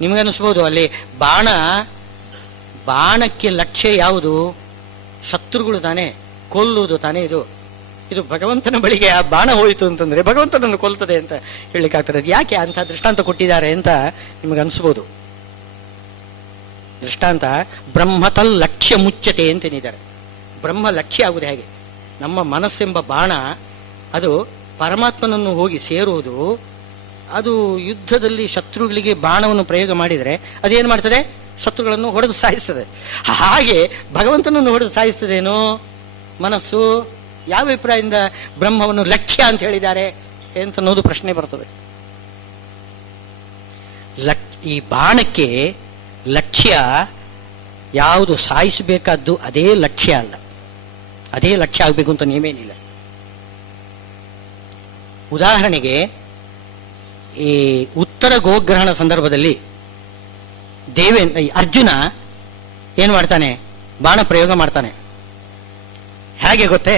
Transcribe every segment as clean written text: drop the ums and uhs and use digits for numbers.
ನಿಮಗನ್ನಿಸ್ಬೋದು ಅಲ್ಲಿ ಬಾಣಕ್ಕೆ ಲಕ್ಷ್ಯ ಯಾವುದು? ಶತ್ರುಗಳು ತಾನೇ, ಕೊಲ್ಲುವುದು ತಾನೇ. ಇದು ಭಗವಂತನ ಬಳಿಗೆ ಆ ಬಾಣ ಹೋಯಿತು ಅಂತಂದ್ರೆ ಭಗವಂತನನ್ನು ಕೊಲ್ತದೆ ಅಂತ ಹೇಳಲಿಕ್ಕಾಗ್ತದೆ. ಯಾಕೆ ಅಂತ ದೃಷ್ಟಾಂತ ಕೊಟ್ಟಿದ್ದಾರೆ ಅಂತ ನಿಮಗನ್ನಿಸ್ಬೋದು. ದೃಷ್ಟಾಂತ ಬ್ರಹ್ಮತಲ್ ಲಕ್ಷ್ಯ ಮುಚ್ಚತೆ ಅಂತೇನಿದ್ದಾರೆ. ಬ್ರಹ್ಮ ಲಕ್ಷ್ಯ ಆಗುವುದು ಹೇಗೆ? ನಮ್ಮ ಮನಸ್ಸೆಂಬ ಬಾಣ ಅದು ಪರಮಾತ್ಮನನ್ನು ಹೋಗಿ ಸೇರುವುದು. ಅದು ಯುದ್ಧದಲ್ಲಿ ಶತ್ರುಗಳಿಗೆ ಬಾಣವನ್ನು ಪ್ರಯೋಗ ಮಾಡಿದರೆ ಅದೇನು ಮಾಡ್ತದೆ? ಶತ್ರುಗಳನ್ನು ಹೊಡೆದು ಸಾಯಿಸ್ತದೆ. ಹಾಗೆ ಭಗವಂತನನ್ನು ಹೊಡೆದು ಸಾಯಿಸ್ತದೇನೋ ಮನಸ್ಸು. ಯಾವ ಅಭಿಪ್ರಾಯದಿಂದ ಬ್ರಹ್ಮವನ್ನು ಲಕ್ಷ್ಯ ಅಂತ ಹೇಳಿದ್ದಾರೆ ಅಂತ ಅನ್ನೋದು ಪ್ರಶ್ನೆ ಬರ್ತದೆ. ಈ ಬಾಣಕ್ಕೆ ಲಕ್ಷ್ಯ ಯಾವುದು ಸಾಯಿಸಬೇಕಾದ್ದು ಅದೇ ಲಕ್ಷ್ಯ ಅಲ್ಲ, ಅದೇ ಲಕ್ಷ್ಯ ಆಗಬೇಕು ಅಂತ ನೇಮೇನಿಲ್ಲ. ಉದಾಹರಣೆಗೆ ಈ ಉತ್ತರ ಗೋಗ್ರಹಣ ಸಂದರ್ಭದಲ್ಲಿ ಅರ್ಜುನ ಏನು ಮಾಡ್ತಾನೆ? ಬಾಣ ಪ್ರಯೋಗ ಮಾಡ್ತಾನೆ. ಹೇಗೆ ಗೊತ್ತೇ?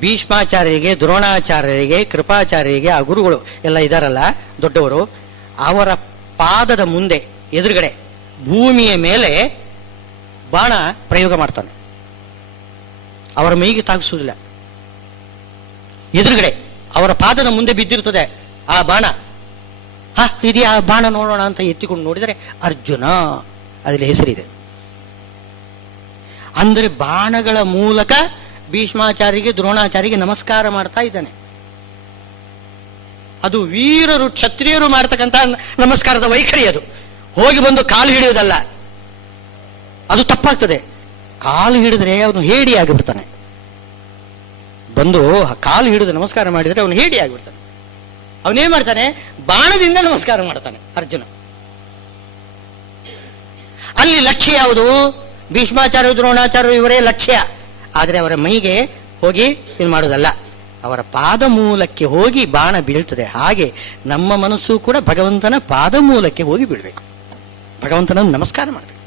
ಭೀಷ್ಮಾಚಾರ್ಯರಿಗೆ, ದ್ರೋಣಾಚಾರ್ಯರಿಗೆ, ಕೃಪಾಚಾರ್ಯರಿಗೆ, ಆ ಗುರುಗಳು ಎಲ್ಲ ಇದಾರಲ್ಲ ದೊಡ್ಡವರು, ಅವರ ಪಾದದ ಮುಂದೆ ಎದುರುಗಡೆ ಭೂಮಿಯ ಮೇಲೆ ಬಾಣ ಪ್ರಯೋಗ ಮಾಡ್ತಾನೆ. ಅವರ ಮೈಗೆ ತಾಗಿಸುವುದಿಲ್ಲ. ಎದುರುಗಡೆ ಅವರ ಪಾದದ ಮುಂದೆ ಬಿದ್ದಿರ್ತದೆ ಆ ಬಾಣ. ಇದೆಯಾ ಬಾಣ ನೋಡೋಣ ಅಂತ ಎತ್ತಿಕೊಂಡು ನೋಡಿದರೆ ಅರ್ಜುನ ಅದರಲ್ಲಿ ಹೆಸರಿದೆ. ಅಂದರೆ ಬಾಣಗಳ ಮೂಲಕ ಭೀಷ್ಮಾಚಾರ್ಯರಿಗೆ, ದ್ರೋಣಾಚಾರ್ಯರಿಗೆ ನಮಸ್ಕಾರ ಮಾಡ್ತಾ ಇದ್ದಾನೆ. ಅದು ವೀರರು, ಕ್ಷತ್ರಿಯರು ಮಾಡ್ತಕ್ಕಂಥ ನಮಸ್ಕಾರದ ವೈಖರಿ. ಅದು ಹೋಗಿ ಬಂದು ಕಾಲು ಹಿಡಿಯುವುದಲ್ಲ, ಅದು ತಪ್ಪಾಗ್ತದೆ. ಕಾಲು ಹಿಡಿದ್ರೆ ಅವನು ಹೇಡಿ ಆಗಿಬಿಡ್ತಾನೆ. ಬಂದು ಕಾಲು ಹಿಡಿದು ನಮಸ್ಕಾರ ಮಾಡಿದರೆ ಅವನು ಹೇಡಿ ಆಗಿಬಿಡ್ತಾನೆ. ಅವನೇನ್ ಮಾಡ್ತಾನೆ? ಬಾಣದಿಂದ ನಮಸ್ಕಾರ ಮಾಡ್ತಾನೆ ಅರ್ಜುನ. ಅಲ್ಲಿ ಲಕ್ಷ್ಯ ಯಾವುದು? ಭೀಷ್ಮಾಚಾರ್ಯ, ದ್ರೋಣಾಚಾರ್ಯ ಇವರೇ ಲಕ್ಷ್ಯ. ಆದರೆ ಅವರ ಮೈಗೆ ಹೋಗಿ ಇದು ಮಾಡೋದಲ್ಲ, ಅವರ ಪಾದ ಮೂಲಕ್ಕೆ ಹೋಗಿ ಬಾಣ ಬೀಳ್ತದೆ. ಹಾಗೆ ನಮ್ಮ ಮನಸ್ಸು ಕೂಡ ಭಗವಂತನ ಪಾದ ಮೂಲಕ್ಕೆ ಹೋಗಿ ಬೀಳ್ಬೇಕು, ಭಗವಂತನನ್ನು ನಮಸ್ಕಾರ ಮಾಡಬೇಕು.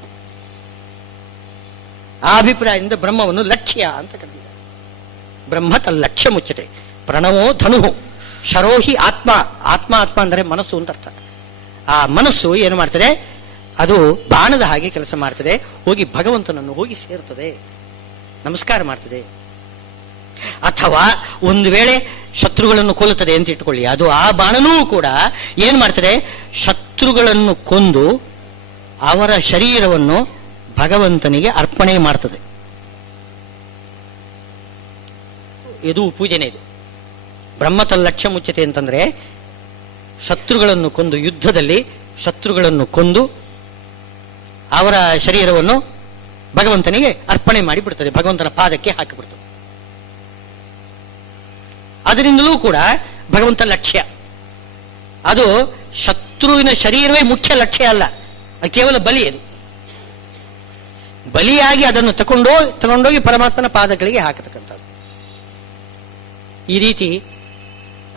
ಆ ಅಭಿಪ್ರಾಯದಿಂದ ಬ್ರಹ್ಮವನ್ನು ಲಕ್ಷ್ಯ ಅಂತ ಕರೆದಿದ್ದಾರೆ. ಬ್ರಹ್ಮ ತಲ್ಲಕ್ಷ್ಯ ಮುಚ್ಚತೆ. ಪ್ರಣವೋ ಧನು ಶರೋಹಿ ಆತ್ಮ. ಆತ್ಮ ಅಂದರೆ ಮನಸ್ಸು ಅಂತ ಅರ್ಥ. ಆ ಮನಸ್ಸು ಏನು ಮಾಡ್ತದೆ? ಅದು ಬಾಣದ ಹಾಗೆ ಕೆಲಸ ಮಾಡ್ತದೆ. ಹೋಗಿ ಭಗವಂತನನ್ನು ಹೋಗಿ ಸೇರ್ತದೆ, ನಮಸ್ಕಾರ ಮಾಡ್ತದೆ. ಅಥವಾ ಒಂದು ವೇಳೆ ಶತ್ರುಗಳನ್ನು ಕೊಲ್ಲುತ್ತದೆ ಅಂತ ಇಟ್ಕೊಳ್ಳಿ, ಅದು ಆ ಬಾಣನೂ ಕೂಡ ಏನ್ ಮಾಡ್ತದೆ? ಶತ್ರುಗಳನ್ನು ಕೊಂದು ಅವರ ಶರೀರವನ್ನು ಭಗವಂತನಿಗೆ ಅರ್ಪಣೆ ಮಾಡ್ತದೆ. ಇದು ಪೂಜೆನೇ. ಇದು ಬ್ರಹ್ಮತಲ್ ಲಕ್ಷ್ಯ ಮುಚ್ಚತೆ ಅಂತಂದ್ರೆ ಶತ್ರುಗಳನ್ನು ಕೊಂದು, ಯುದ್ಧದಲ್ಲಿ ಶತ್ರುಗಳನ್ನು ಕೊಂದು ಅವರ ಶರೀರವನ್ನು ಭಗವಂತನಿಗೆ ಅರ್ಪಣೆ ಮಾಡಿಬಿಡ್ತದೆ, ಭಗವಂತನ ಪಾದಕ್ಕೆ ಹಾಕಿಬಿಡ್ತದೆ. ಅದರಿಂದಲೂ ಕೂಡ ಭಗವಂತ ಲಕ್ಷ್ಯ. ಅದು ಶತ್ರುವಿನ ಶರೀರವೇ ಮುಖ್ಯ ಲಕ್ಷ್ಯ ಅಲ್ಲ, ಅದು ಕೇವಲ ಬಲಿ. ಅದು ಬಲಿಯಾಗಿ ಅದನ್ನು ತಗೊಂಡೋಗಿ ಪರಮಾತ್ಮನ ಪಾದಗಳಿಗೆ ಹಾಕತಕ್ಕಂಥದ್ದು. ಈ ರೀತಿ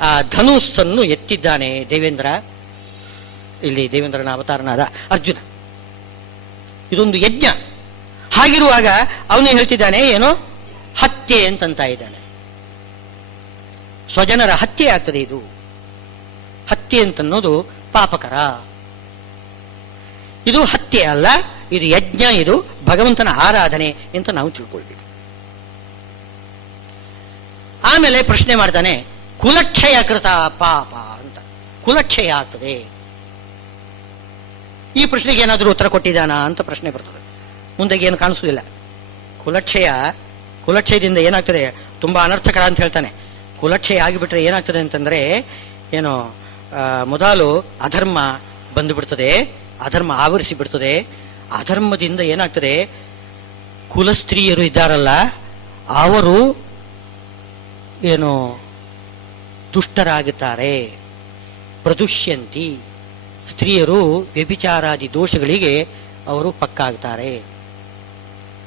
ಆ ಧನುಸ್ಸನ್ನು ಎತ್ತಿದ್ದಾನೆ ದೇವೇಂದ್ರ. ಇಲ್ಲಿ ದೇವೇಂದ್ರನ ಅವತಾರನಾದ ಅರ್ಜುನ. ಇದೊಂದು ಯಜ್ಞ. ಹಾಗಿರುವಾಗ ಅವನೇ ಹೇಳ್ತಿದ್ದಾನೆ, ಏನೋ ಹತ್ಯೆ ಅಂತಂತ ಇದ್ದಾನೆ. ಸ್ವಜನರ ಹತ್ಯೆ ಆಗ್ತದೆ. ಇದು ಹತ್ಯೆ ಅಂತನ್ನೋದು ಪಾಪಕರ. ಇದು ಹತ್ಯೆ ಅಲ್ಲ, ಇದು ಯಜ್ಞ, ಇದು ಭಗವಂತನ ಆರಾಧನೆ ಅಂತ ನಾವು ತಿಳ್ಕೊಳ್ಬೇಕು. ಆಮೇಲೆ ಪ್ರಶ್ನೆ ಮಾಡ್ತಾನೆ, ಕುಲಕ್ಷಯ ಕೃತ ಪಾಪ ಅಂತ. ಕುಲಕ್ಷಯ ಆಗ್ತದೆ. ಈ ಪ್ರಶ್ನೆಗೆ ಏನಾದರೂ ಉತ್ತರ ಕೊಟ್ಟಿದ್ದಾನಾ ಅಂತ ಪ್ರಶ್ನೆ ಬರ್ತದೆ. ಮುಂದೆಗೆ ಏನು ಕಾಣಿಸುವುದಿಲ್ಲ. ಕುಲಕ್ಷಯದಿಂದ ಏನಾಗ್ತದೆ? ತುಂಬಾ ಅನರ್ಥಕರ ಅಂತ ಹೇಳ್ತಾನೆ. ಕುಲಕ್ಷಯ ಆಗಿಬಿಟ್ರೆ ಏನಾಗ್ತದೆ ಅಂತಂದ್ರೆ, ಏನೋ ಮೊದಲು ಅಧರ್ಮ ಬಂದು ಬಿಡ್ತದೆ, ಅಧರ್ಮ ಆವರಿಸಿ ಬಿಡ್ತದೆ. ಅಧರ್ಮದಿಂದ ಏನಾಗ್ತದೆ? ಕುಲಸ್ತ್ರೀಯರು ಇದ್ದಾರಲ್ಲ, ಅವರು ಏನು ದುಷ್ಟರಾಗುತ್ತಾರೆ. ಪ್ರದುಷ್ಯಂತಿ. ಸ್ತ್ರೀಯರು ವ್ಯಭಿಚಾರಾದಿ ದೋಷಗಳಿಗೆ ಅವರು ಪಕ್ಕಾಗ್ತಾರೆ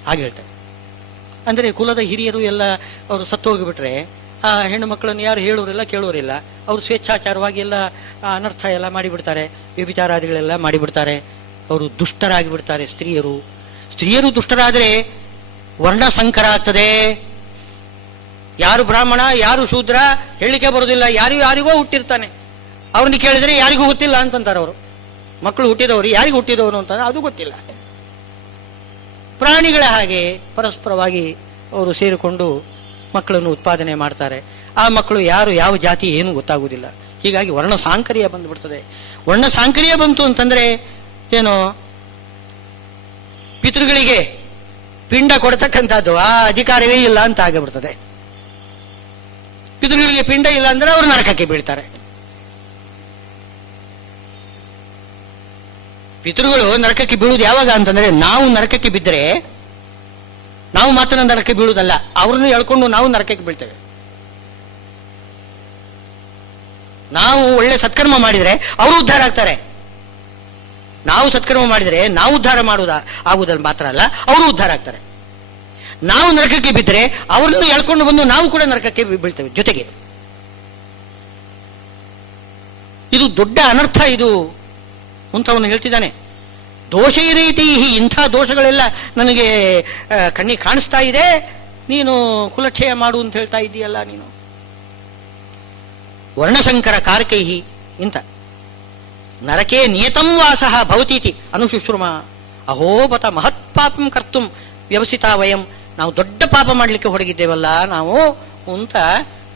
ಹಾಗೆ ಹೇಳ್ತಾರೆ. ಅಂದರೆ ಕುಲದ ಹಿರಿಯರು ಎಲ್ಲ ಅವರು ಸತ್ತು ಹೋಗಿಬಿಟ್ರೆ ಆ ಹೆಣ್ಣು ಮಕ್ಕಳನ್ನು ಯಾರು ಹೇಳೋರಿಲ್ಲ, ಕೇಳೋರಿಲ್ಲ. ಅವರು ಸ್ವೇಚ್ಛಾಚಾರವಾಗಿ ಎಲ್ಲ ಅನರ್ಥ ಎಲ್ಲ ಮಾಡಿಬಿಡ್ತಾರೆ, ವ್ಯಭಿಚಾರಾದಿಗಳೆಲ್ಲ ಮಾಡಿಬಿಡ್ತಾರೆ. ಅವರು ದುಷ್ಟರಾಗಿ ಬಿಡ್ತಾರೆ. ಸ್ತ್ರೀಯರು ದುಷ್ಟರಾದರೆ ವರ್ಣ ಸಂಕರ ಆಗ್ತದೆ. ಯಾರು ಬ್ರಾಹ್ಮಣ, ಯಾರು ಶೂದ್ರ ಹೇಳಲಿಕ್ಕೆ ಬರೋದಿಲ್ಲ. ಯಾರಿಗೋ ಹುಟ್ಟಿರ್ತಾನೆ, ಅವ್ರನ್ನ ಕೇಳಿದ್ರೆ ಯಾರಿಗೂ ಗೊತ್ತಿಲ್ಲ ಅಂತಂತಾರೆ ಅವರು. ಮಕ್ಕಳು ಹುಟ್ಟಿದವರು ಯಾರಿಗೆ ಹುಟ್ಟಿದವರು ಅಂತಂದ್ರೆ ಅದು ಗೊತ್ತಿಲ್ಲ. ಪ್ರಾಣಿಗಳ ಹಾಗೆ ಪರಸ್ಪರವಾಗಿ ಅವರು ಸೇರಿಕೊಂಡು ಮಕ್ಕಳನ್ನು ಉತ್ಪಾದನೆ ಮಾಡ್ತಾರೆ. ಆ ಮಕ್ಕಳು ಯಾರು ಯಾವ ಜಾತಿ ಏನು ಗೊತ್ತಾಗುವುದಿಲ್ಲ. ಹೀಗಾಗಿ ವರ್ಣ ಸಾಂಕರ್ಯ ಬಂದುಬಿಡ್ತದೆ. ವರ್ಣ ಸಾಂಕರ್ಯ ಬಂತು ಅಂತಂದ್ರೆ ಏನು, ಪಿತೃಗಳಿಗೆ ಪಿಂಡ ಕೊಡ್ತಕ್ಕಂಥದ್ದು ಆ ಅಧಿಕಾರವೇ ಇಲ್ಲ ಅಂತ ಆಗಿಬಿಡ್ತದೆ. ಪಿತೃಗಳಿಗೆ ಪಿಂಡ ಇಲ್ಲ ಅಂದ್ರೆ ಅವರು ನರಕಕ್ಕೆ ಬೀಳ್ತಾರೆ. ಪಿತೃಗಳು ನರಕಕ್ಕೆ ಬೀಳುವುದು ಯಾವಾಗ ಅಂತಂದ್ರೆ, ನಾವು ನರಕಕ್ಕೆ ಬಿದ್ದರೆ ನಾವು ಮಾತ್ರ ನರಕಕ್ಕೆ ಬೀಳುವುದಲ್ಲ, ಅವ್ರನ್ನು ಎಳ್ಕೊಂಡು ನಾವು ನರಕಕ್ಕೆ ಬೀಳ್ತೇವೆ. ನಾವು ಒಳ್ಳೆ ಸತ್ಕರ್ಮ ಮಾಡಿದರೆ ಅವರು ಉದ್ಧಾರ ಆಗ್ತಾರೆ. ನಾವು ಸತ್ಕರ್ಮ ಮಾಡಿದರೆ ನಾವು ಉದ್ಧಾರ ಆಗುವುದನ್ನು ಮಾತ್ರ ಅಲ್ಲ, ಅವರು ಉದ್ಧಾರ ಆಗ್ತಾರೆ. ನಾವು ನರಕಕ್ಕೆ ಬಿದ್ದರೆ ಅವರನ್ನು ಎಳ್ಕೊಂಡು ಬಂದು ನಾವು ಕೂಡ ನರಕಕ್ಕೆ ಬೀಳ್ತೇವೆ ಜೊತೆಗೆ. ಇದು ದೊಡ್ಡ ಅನರ್ಥ. ಇದು ಅಂತವನು ಹೇಳ್ತಿದ್ದಾನೆ. ದೋಷ ರೀತಿ ಇಂಥ ದೋಷಗಳೆಲ್ಲ ನನಗೆ ಕಣ್ಣಿಗೆ ಕಾಣಿಸ್ತಾ ಇದೆ, ನೀನು ಕುಲಕ್ಷಯ ಮಾಡು ಅಂತ ಹೇಳ್ತಾ ಇದ್ದೀಯಲ್ಲ ನೀನು. ವರ್ಣಸಂಕರ ಕಾರಕೈಹಿ ಇಂಥ ನರಕೇ ನಿಯತಂ ವಾಸಃ ಭವತೀತಿ ಅನುಶುಶ್ರುಮ ಅಹೋಬತ ಮಹತ್ ಪಾಪಂ ಕರ್ತುಂ ವ್ಯವಸಿತ ವಯಂ. ನಾವು ದೊಡ್ಡ ಪಾಪ ಮಾಡಲಿಕ್ಕೆ ಹೊರಗಿದ್ದೇವಲ್ಲ ನಾವು ಅಂತ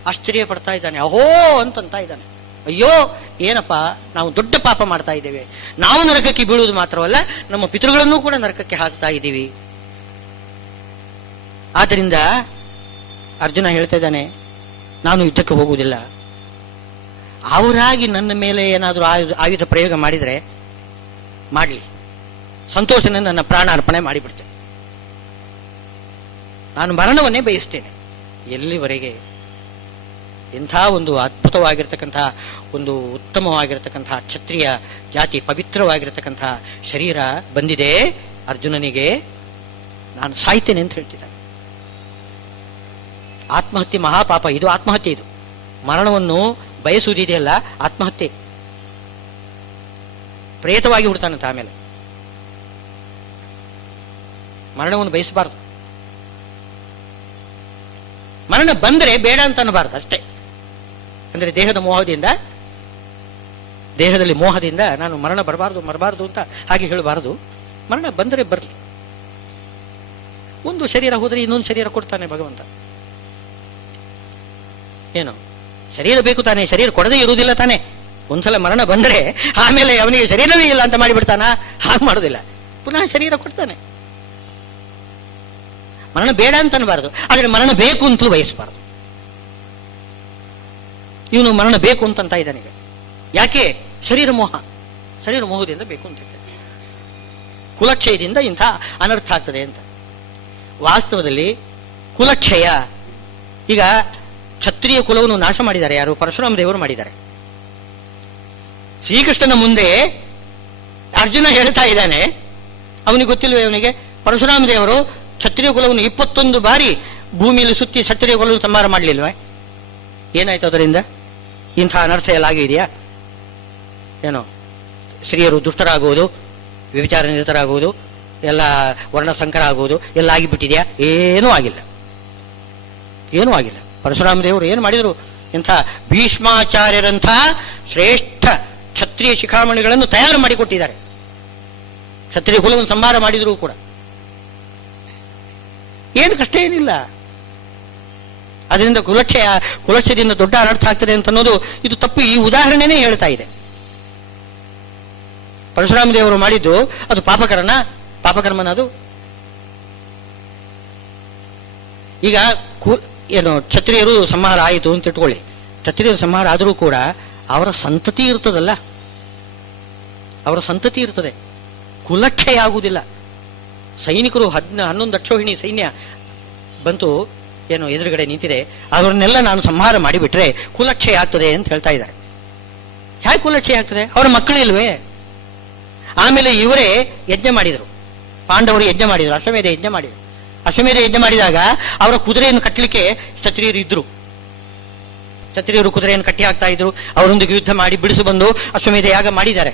ಆಶ್ಚರ್ಯ ಪಡ್ತಾ ಇದ್ದಾನೆ. ಅಹೋ ಅಂತ ಇದ್ದಾನೆ. ಅಯ್ಯೋ ಏನಪ್ಪ, ನಾವು ದೊಡ್ಡ ಪಾಪ ಮಾಡ್ತಾ ಇದ್ದೇವೆ. ನಾವು ನರಕಕ್ಕೆ ಬೀಳುವುದು ಮಾತ್ರವಲ್ಲ, ನಮ್ಮ ಪಿತೃಗಳನ್ನೂ ಕೂಡ ನರಕಕ್ಕೆ ಹಾಕ್ತಾ ಇದ್ದೀವಿ. ಆದ್ದರಿಂದ ಅರ್ಜುನ ಹೇಳ್ತಾ ಇದ್ದಾನೆ, ನಾನು ಯುದ್ಧಕ್ಕೆ ಹೋಗುವುದಿಲ್ಲ. ಅವರಾಗಿ ನನ್ನ ಮೇಲೆ ಏನಾದರೂ ಆಯುಧ ಪ್ರಯೋಗ ಮಾಡಿದರೆ ಮಾಡಲಿ, ಸಂತೋಷನ ನನ್ನ ಪ್ರಾಣಾರ್ಪಣೆ ಮಾಡಿಬಿಡ್ತೇನೆ. ನಾನು ಮರಣವನ್ನೇ ಬಯಸ್ತೇನೆ. ಎಲ್ಲಿವರೆಗೆ? ಇಂಥ ಒಂದು ಅದ್ಭುತವಾಗಿರ್ತಕ್ಕಂಥ ಒಂದು ಉತ್ತಮವಾಗಿರ್ತಕ್ಕಂಥ ಕ್ಷತ್ರಿಯ ಜಾತಿ, ಪವಿತ್ರವಾಗಿರ್ತಕ್ಕಂಥ ಶರೀರ ಬಂದಿದೆ ಅರ್ಜುನನಿಗೆ, ನಾನು ಸಾಯ್ತೇನೆ ಅಂತ ಹೇಳ್ತಿದ್ದಾನೆ. ಆತ್ಮಹತ್ಯೆ ಮಹಾಪಾಪ. ಇದು ಆತ್ಮಹತ್ಯೆ. ಇದು ಮರಣವನ್ನು ಬಯಸುವುದಿದೆಯಲ್ಲ, ಆತ್ಮಹತ್ಯೆ. ಪ್ರೇತವಾಗಿ ಹುಡ್ತಾನಂತ. ಆಮೇಲೆ ಮರಣವನ್ನು ಬಯಸಬಾರದು. ಮರಣ ಬಂದರೆ ಬೇಡ ಅಂತ ಅನ್ನಬಾರದು ಅಷ್ಟೇ. ಅಂದ್ರೆ ದೇಹದಲ್ಲಿ ಮೋಹದಿಂದ ನಾನು ಮರಣ ಬರಬಾರದು ಅಂತ ಹಾಗೆ ಹೇಳಬಾರದು. ಮರಣ ಬಂದರೆ ಬರಲಿ. ಒಂದು ಶರೀರ ಹೋದರೆ ಇನ್ನೊಂದು ಶರೀರ ಕೊಡ್ತಾನೆ ಭಗವಂತ. ಏನು ಶರೀರ ಬೇಕು ತಾನೆ, ಶರೀರ ಕೊಡದೇ ಇರುವುದಿಲ್ಲ ತಾನೆ. ಒಂದ್ಸಲ ಮರಣ ಬಂದರೆ ಆಮೇಲೆ ಅವನಿಗೆ ಶರೀರವೇ ಇಲ್ಲ ಅಂತ ಮಾಡಿಬಿಡ್ತಾನ? ಹಾಗೆ ಮಾಡೋದಿಲ್ಲ, ಪುನಃ ಶರೀರ ಕೊಡ್ತಾನೆ. ಮರಣ ಬೇಡ ಅಂತ ಅನ್ನಬಾರದು, ಆದರೆ ಮರಣ ಬೇಕು ಅಂತಲೂ ಬಯಸಬಾರದು. ಇವನು ಮರಣ ಬೇಕು ಅಂತ ಇದ್ದಾನೆ ಈಗ. ಯಾಕೆ? ಶರೀರ ಮೋಹದಿಂದ ಬೇಕು ಅಂತ ಇದ್ದಾನೆ. ಕುಲಕ್ಷಯದಿಂದ ಇಂಥ ಅನರ್ಥ ಆಗ್ತದೆ ಅಂತ. ವಾಸ್ತವದಲ್ಲಿ ಕುಲಕ್ಷಯ, ಈಗ ಕ್ಷತ್ರಿಯ ಕುಲವನ್ನು ನಾಶ ಮಾಡಿದ್ದಾರೆ ಯಾರು? ಪರಶುರಾಮ ದೇವರು ಮಾಡಿದ್ದಾರೆ. ಶ್ರೀಕೃಷ್ಣನ ಮುಂದೆ ಅರ್ಜುನ ಹೇಳ್ತಾ ಇದ್ದಾನೆ, ಅವನಿಗೆ ಗೊತ್ತಿಲ್ವೇ? ಅವನಿಗೆ ಪರಶುರಾಮ ದೇವರು ಕ್ಷತ್ರಿಯ ಕುಲವನ್ನು 21 ಬಾರಿ ಭೂಮಿಯಲ್ಲಿ ಸುತ್ತಿ ಕ್ಷತ್ರಿಯ ಕುಲವನ್ನು ಸಂಹಾರ ಮಾಡಲಿಲ್ವೇ? ಏನಾಯ್ತು ಅದರಿಂದ? ಇಂಥ ಅನರ್ಥ ಎಲ್ಲ ಆಗಿದೆಯಾ? ಏನೋ ಸ್ತ್ರೀಯರು ದುಷ್ಟರಾಗುವುದು, ವ್ಯಭಿಚಾರ ನಿರತರಾಗುವುದು, ಎಲ್ಲ ವರ್ಣಸಂಕರ ಆಗುವುದು ಎಲ್ಲ ಆಗಿಬಿಟ್ಟಿದೆಯಾ? ಏನೂ ಆಗಿಲ್ಲ. ಪರಶುರಾಮ ದೇವರು ಏನು ಮಾಡಿದರು? ಇಂಥ ಭೀಷ್ಮಾಚಾರ್ಯರಂಥ ಶ್ರೇಷ್ಠ ಕ್ಷತ್ರಿಯ ಶಿಖಾಮಣಿಗಳನ್ನು ತಯಾರು ಮಾಡಿಕೊಟ್ಟಿದ್ದಾರೆ. ಕ್ಷತ್ರಿಯ ಕುಲವನ್ನು ಸಂಹಾರ ಮಾಡಿದರೂ ಕೂಡ ಏನು ಕಷ್ಟ ಏನಿಲ್ಲ. ಅದರಿಂದ ಕುಲಕ್ಷಯದಿಂದ ದೊಡ್ಡ ಅನರ್ಥ ಆಗ್ತದೆ ಅಂತ ಅನ್ನೋದು ಇದು ತಪ್ಪು. ಈ ಉದಾಹರಣೆನೇ ಹೇಳ್ತಾ ಇದೆ. ಪರಶುರಾಮ ದೇವರು ಮಾಡಿದ್ದು ಅದು ಪಾಪಕರ್ಮನ ಅದು. ಈಗ ಏನು ಕ್ಷತ್ರಿಯರು ಸಂಹಾರ ಆಯಿತು ಅಂತ ಇಟ್ಕೊಳ್ಳಿ. ಕ್ಷತ್ರಿಯರು ಸಂಹಾರ ಆದರೂ ಕೂಡ ಅವರ ಸಂತತಿ ಇರ್ತದಲ್ಲ, ಅವರ ಸಂತತಿ ಇರ್ತದೆ. ಕುಲಕ್ಷಯ ಆಗುವುದಿಲ್ಲ. ಸೈನಿಕರು 11 ಅಕ್ಷೋಹಿಣಿ ಸೈನ್ಯ ಬಂತು, ಏನು ಎದುರುಗಡೆ ನಿಂತಿದೆ, ಅವರನ್ನೆಲ್ಲ ನಾನು ಸಂಹಾರ ಮಾಡಿಬಿಟ್ರೆ ಕುಲಕ್ಷಯ ಆಗ್ತದೆ ಅಂತ ಹೇಳ್ತಾ ಇದ್ದಾರೆ. ಹೇಗೆ ಕುಲಕ್ಷಯ ಆಗ್ತದೆ? ಅವರ ಮಕ್ಕಳಿಲ್ವೇ? ಆಮೇಲೆ ಇವರೇ ಯಜ್ಞ ಮಾಡಿದರು, ಪಾಂಡವರು ಯಜ್ಞ ಮಾಡಿದರು, ಅಶ್ವಮೇಧ ಯಜ್ಞ ಮಾಡಿದರು. ಅಶ್ವಮೇಧ ಯಜ್ಞ ಮಾಡಿದಾಗ ಅವರ ಕುದುರೆಯನ್ನು ಕಟ್ಟಲಿಕ್ಕೆ ಕ್ಷತ್ರಿಯರು ಇದ್ರು. ಕ್ಷತ್ರಿಯರು ಕುದುರೆಯನ್ನು ಕಟ್ಟಿ ಹಾಕ್ತಾ ಇದ್ರು, ಅವರೊಂದಿಗೆ ಯುದ್ಧ ಮಾಡಿ ಬಿಡಿಸು ಬಂದು ಅಶ್ವಮೇಧ ಯಾಗ ಮಾಡಿದ್ದಾರೆ.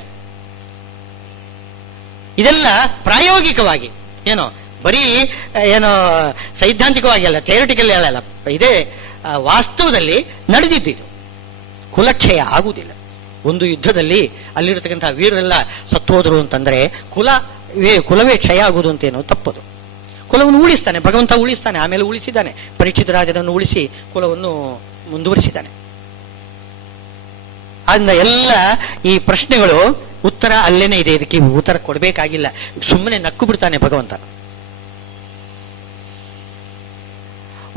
ಇದೆಲ್ಲ ಪ್ರಾಯೋಗಿಕವಾಗಿ, ಏನೋ ಬರೀ ಏನೋ ಸೈದ್ಧಾಂತಿಕವಾಗಿ ಅಲ್ಲ, ಥಿಯರಿಟಿಕಲ್ ಅಲ್ಲ, ಇದೇ ವಾಸ್ತವದಲ್ಲಿ ನಡೆದಿದ್ದು. ಇದು ಕುಲಕ್ಷಯ ಆಗುವುದಿಲ್ಲ. ಒಂದು ಯುದ್ಧದಲ್ಲಿ ಅಲ್ಲಿರತಕ್ಕಂತಹ ವೀರರೆಲ್ಲ ಸತ್ತೋದ್ರು ಅಂತಂದ್ರೆ ಕುಲವೇ ಕ್ಷಯ ಆಗುವುದು ಅಂತೇನೋ ತಪ್ಪದು. ಕುಲವನ್ನು ಉಳಿಸ್ತಾನೆ ಭಗವಂತ, ಉಳಿಸ್ತಾನೆ. ಆಮೇಲೆ ಉಳಿಸಿದ್ದಾನೆ, ಪರೀಕ್ಷಿತ ರಾಜನನ್ನು ಉಳಿಸಿ ಕುಲವನ್ನು ಮುಂದುವರಿಸಿದ್ದಾನೆ. ಆದ್ದರಿಂದ ಎಲ್ಲ ಈ ಪ್ರಶ್ನೆಗಳು ಉತ್ತರ ಅಲ್ಲೇನೆ ಇದೆ. ಇದಕ್ಕೆ ಉತ್ತರ ಕೊಡಬೇಕಾಗಿಲ್ಲ, ಸುಮ್ಮನೆ ನಕ್ಕು ಬಿಡ್ತಾನೆ ಭಗವಂತ.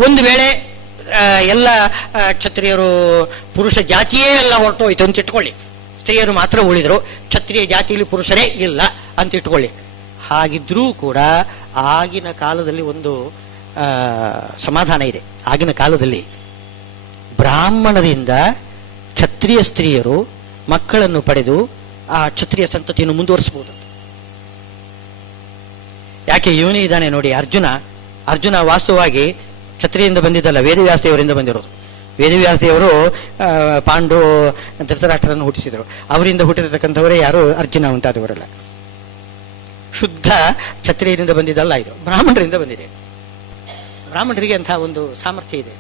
ಒಂದು ವೇಳೆ ಎಲ್ಲ ಕ್ಷತ್ರಿಯರು ಪುರುಷ ಜಾತಿಯೇ ಎಲ್ಲ ಹೊರಟೋಯ್ತು ಅಂತ ಇಟ್ಕೊಳ್ಳಿ, ಸ್ತ್ರೀಯರು ಮಾತ್ರ ಉಳಿದ್ರು, ಕ್ಷತ್ರಿಯ ಜಾತಿಯಲ್ಲಿ ಪುರುಷರೇ ಇಲ್ಲ ಅಂತ ಇಟ್ಕೊಳ್ಳಿ. ಹಾಗಿದ್ರೂ ಕೂಡ ಆಗಿನ ಕಾಲದಲ್ಲಿ ಒಂದು ಸಮಾಧಾನ ಇದೆ. ಆಗಿನ ಕಾಲದಲ್ಲಿ ಬ್ರಾಹ್ಮಣರಿಂದ ಕ್ಷತ್ರಿಯ ಸ್ತ್ರೀಯರು ಮಕ್ಕಳನ್ನು ಪಡೆದು ಆ ಕ್ಷತ್ರಿಯ ಸಂತತಿಯನ್ನು ಮುಂದುವರಿಸಬಹುದು. ಯಾಕೆ ಇವನೇ ಇದ್ದಾನೆ ನೋಡಿ, ಅರ್ಜುನ ವಾಸ್ತವವಾಗಿ ಕ್ಷತ್ರಿಯಿಂದ ಬಂದಿದ್ದಲ್ಲ, ವೇದವ್ಯಾಸ ದೇವರಿಂದ ಬಂದಿರೋದು. ವೇದವ್ಯಾಸ ದೇವರು ಪಾಂಡು ಧೃತರಾಷ್ಟ್ರರನ್ನು ಹುಟ್ಟಿಸಿದರು. ಅವರಿಂದ ಹುಟ್ಟಿರತಕ್ಕಂಥವರೇ ಯಾರು ಅರ್ಜುನ ಮುಂತಾದವರೆಲ್ಲ. ಶುದ್ಧ ಕ್ಷತ್ರಿಯರಿಂದ ಬಂದಿದ್ದಲ್ಲ, ಇದು ಬ್ರಾಹ್ಮಣರಿಂದ ಬಂದಿದೆ. ಬ್ರಾಹ್ಮಣರಿಗೆ ಅಂತಹ ಒಂದು ಸಾಮರ್ಥ್ಯ ಇದೆ,